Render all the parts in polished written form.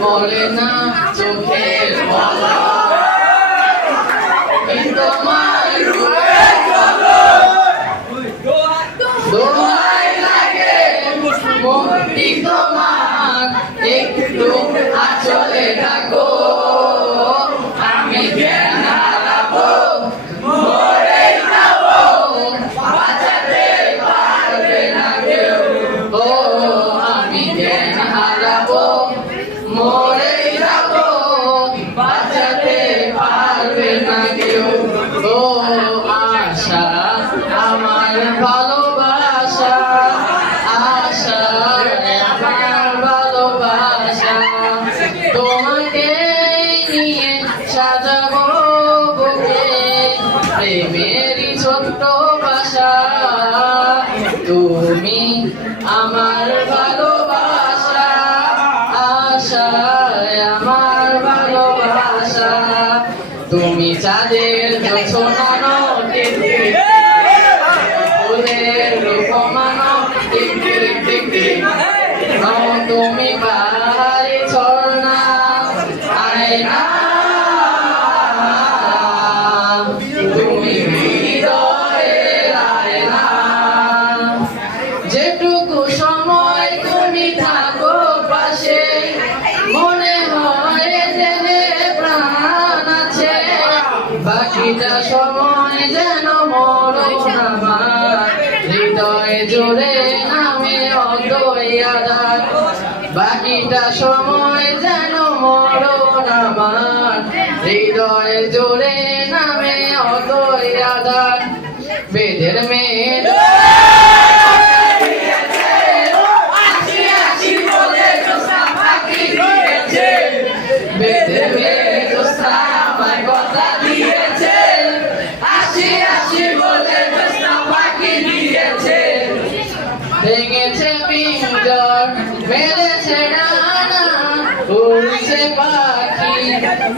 বলে না চোখের পলক তোমার রূপের দোহাই লাগে মনটি তোমার একটু আঁচলে থাকো আমি জ্ঞান হারাবো মরে যাবো বাঁচাতে পারবে না কেউ ও আমি জ্ঞান হারাবো মরে যাবো বাঁচাতে পারবে না কেউ ও আশা আমার ভালোবাসা আশা আমার ভালোবাসা তোমাকে নিয়ে সাজাবো বুকে প্রেমেরই ছোট্ট বাসা তুমি আমার ভালোবাসা আশা আমার ভালোবাসা তুমি চাঁদের জোছনা ফুলের রূপমানো তুমি বাড়ি ঝর্ণা আয়না তুমি হৃদয়ের আয়না যেটুকু সময় তুমি থাকো পাশে মনে হয় দেহে প্রাণ আছে বাকিটা সময় যেন মরণ আমার হৃদয়ে জোরে নামে অদয় আধার বাকিটা সময় যেন মরণ আমার হৃদয়ে জোরে নামে অদয় আধার বেদের মেয়ে বেদের মেয়ে দোস্তা আমার কথা দিয়েছে আসি আসি বলে দোস্তা পাখি দিয়েছে ভেঙেছে পিঞ্জর মেরেছে ডানা উড়ছে পাখি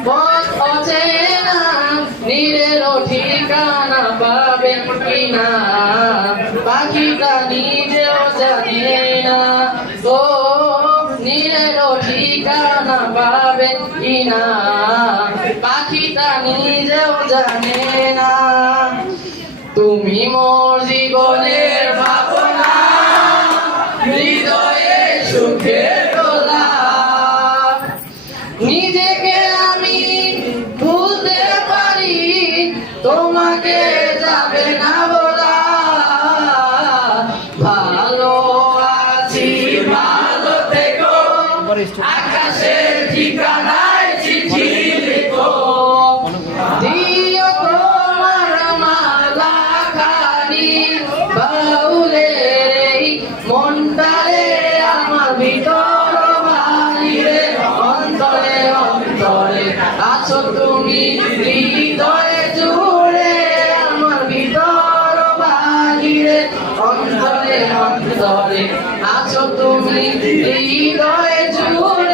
পথ অচেনা নীরের ঠিকানা পাবে কিনা পাখিটা নিজেও জানে না ও নীরের ঠিকানা পাবে কিনা পাখিটা নিজেও জানে না তুমি মোর জীবনের ভাবনা হৃদয়ে সুখের দোলা নিজেকে আমি ভুলতে পারি তোমাকে যাবে না বলা ভালো আছি ভালো থেকো আকাশের ঠিকানায় চিঠি লিখো দিও তোমার মালা খানি বাউলের মনটারে আমার ভিতর বাহিরে অন্তরে অন্তরে আছো তুমি হৃদয়ে জুড়ে আমার ভিতর বাহিরে অন্তরে অন্তরে আছো তুমি হৃদয়ে জুড়ে